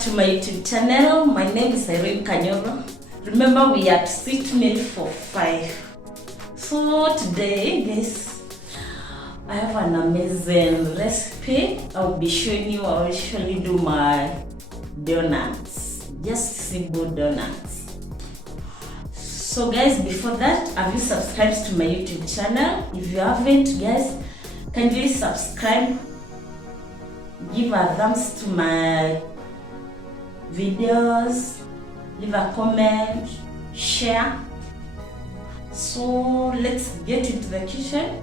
to my YouTube channel. My name is Irene Kanyolo. Remember, we are at sweet meal for 5. So today, guys, I have an amazing recipe. I'll be showing you how I usually do my donuts. Just simple donuts. So guys, before that, have you subscribed to my YouTube channel? If you haven't, guys, kindly subscribe. Give a thumbs to my videos, leave a comment, share. So let's get into the kitchen.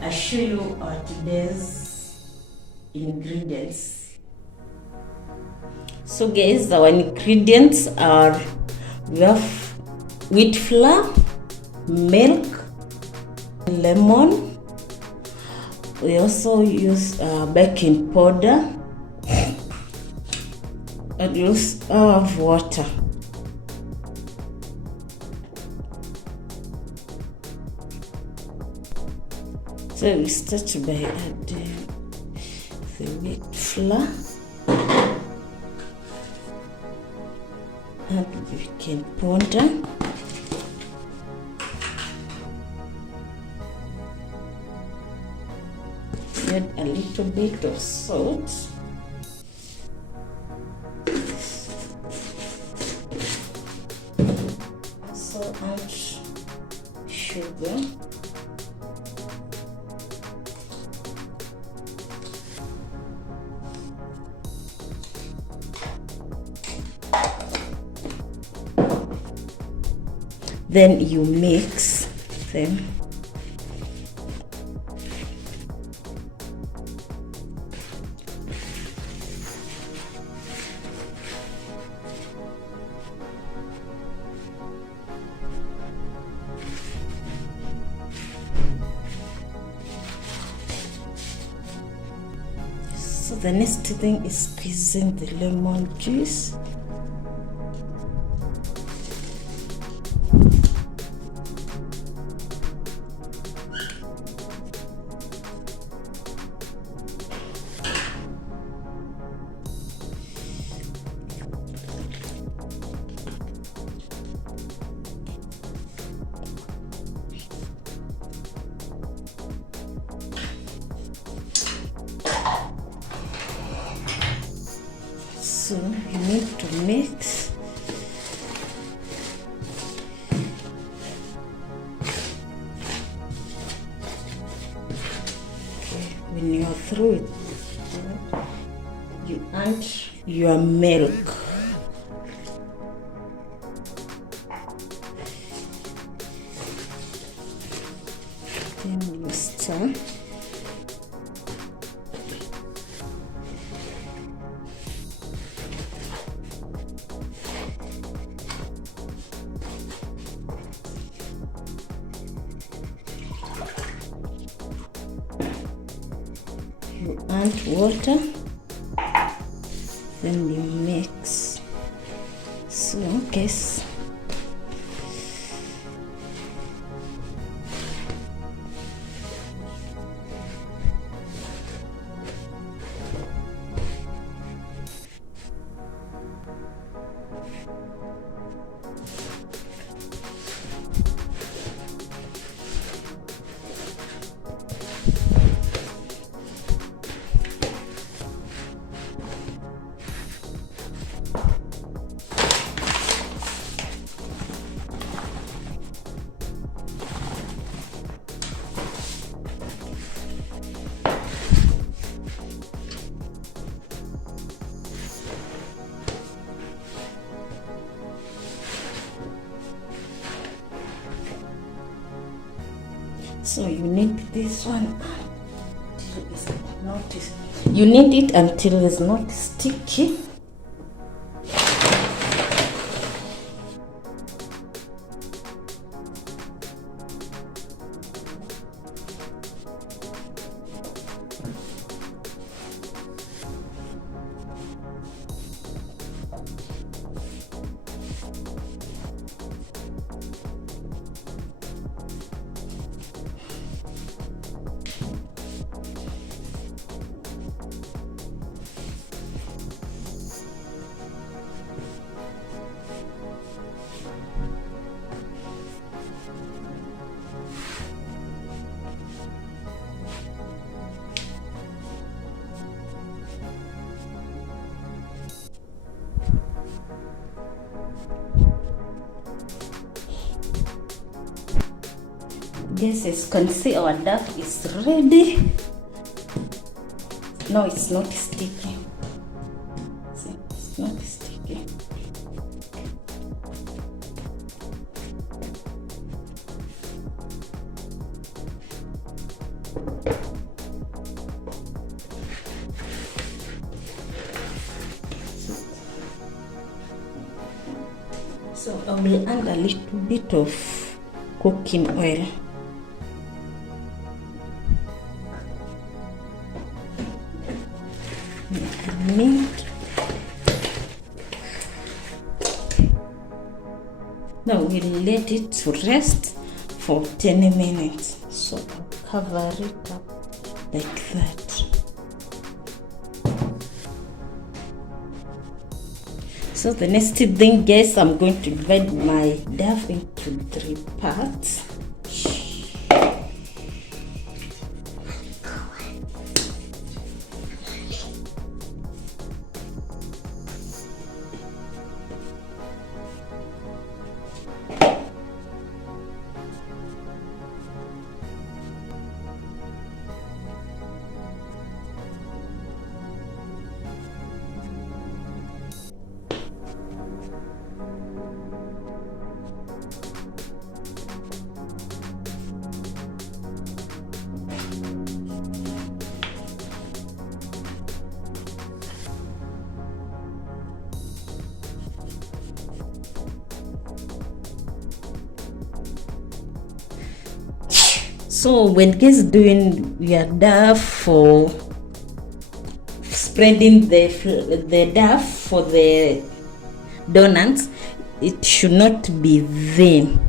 I'll show you our today's ingredients. So guys, our ingredients are we have wheat flour, milk, lemon. We also use baking powder, and we also have water. So we start by adding the wheat flour and baking powder. Add a little bit of salt. So add sugar. Then you mix them. So the next thing is squeezing the lemon juice. So you need to mix. Okay, when you are through it, you add your milk. Then you stir. You add water, then you mix. So guys, so you need this one until it's not. You need it until it's not sticky. Guys, as you can see, our dough is ready. No, it's not sticky. See, it's not sticky. So I will add a little bit of cooking oil. Mint. Now we'll let it to rest for 10 minutes. So I'll cover it up like that. So the next thing, guys, I'm going to divide my dough into 3 parts. So when guys doing your dough for spreading the dough for the donuts, it should not be thin.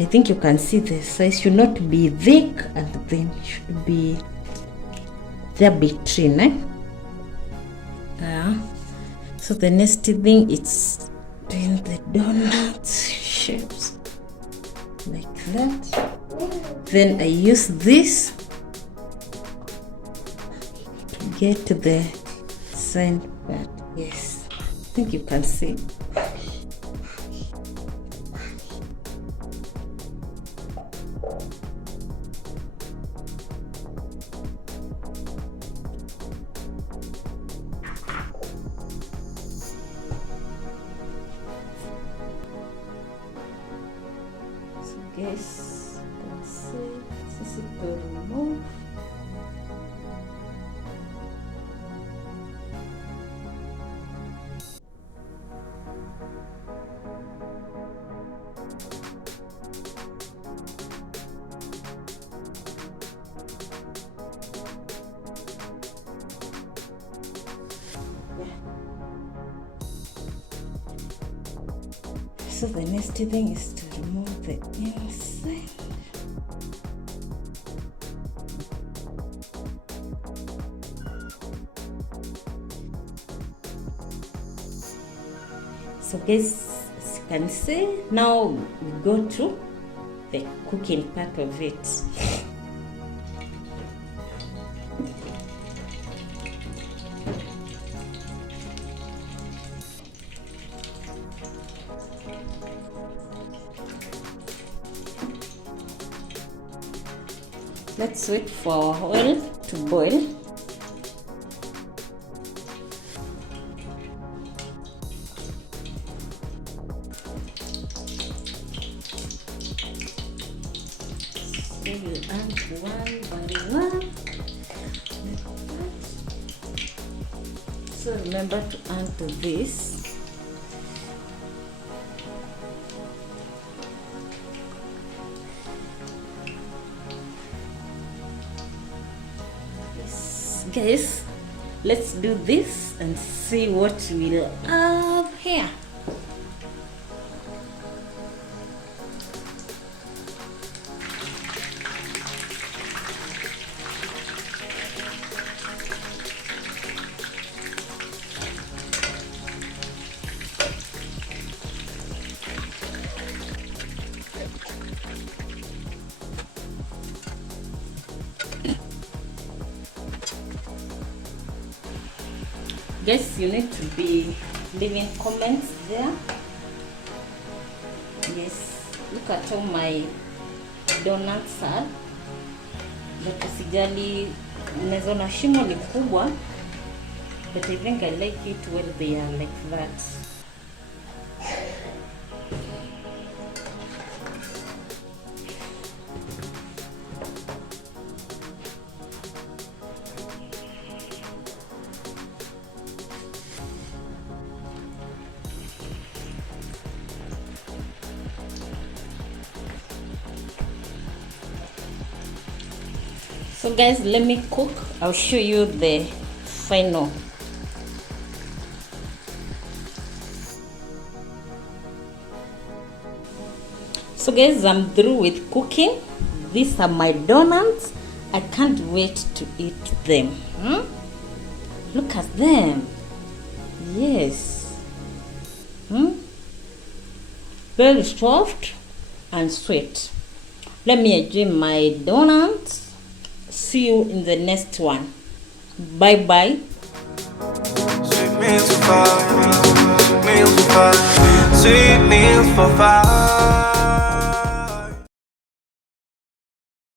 I think you can see the size should not be thick and thin, it should be there between. So the next thing is doing the donut shapes like that. Then I use this to get to the side part. Yes, I think you can see. So guys, this is to remove. So the next thing is to remove the inside. So guys, as you can see, now we go to the cooking part of it. Let's wait for our oil to boil. So we'll add one by one. So remember to add this. Guys, let's do this and see what we'll have here. Guys, you need to be leaving comments there. Yes, look at all my donuts are, but usijali, unaweza na shimo ni kubwa, but I think I like it when they are like that. So guys, let me cook. I'll show you the final. So guys, I'm through with cooking. These are my donuts. I can't wait to eat them. Look at them. Yes. Very soft and sweet. Let me enjoy my donuts. See you in the next one. Bye bye. Sweet meals for five. Sweet meals for five.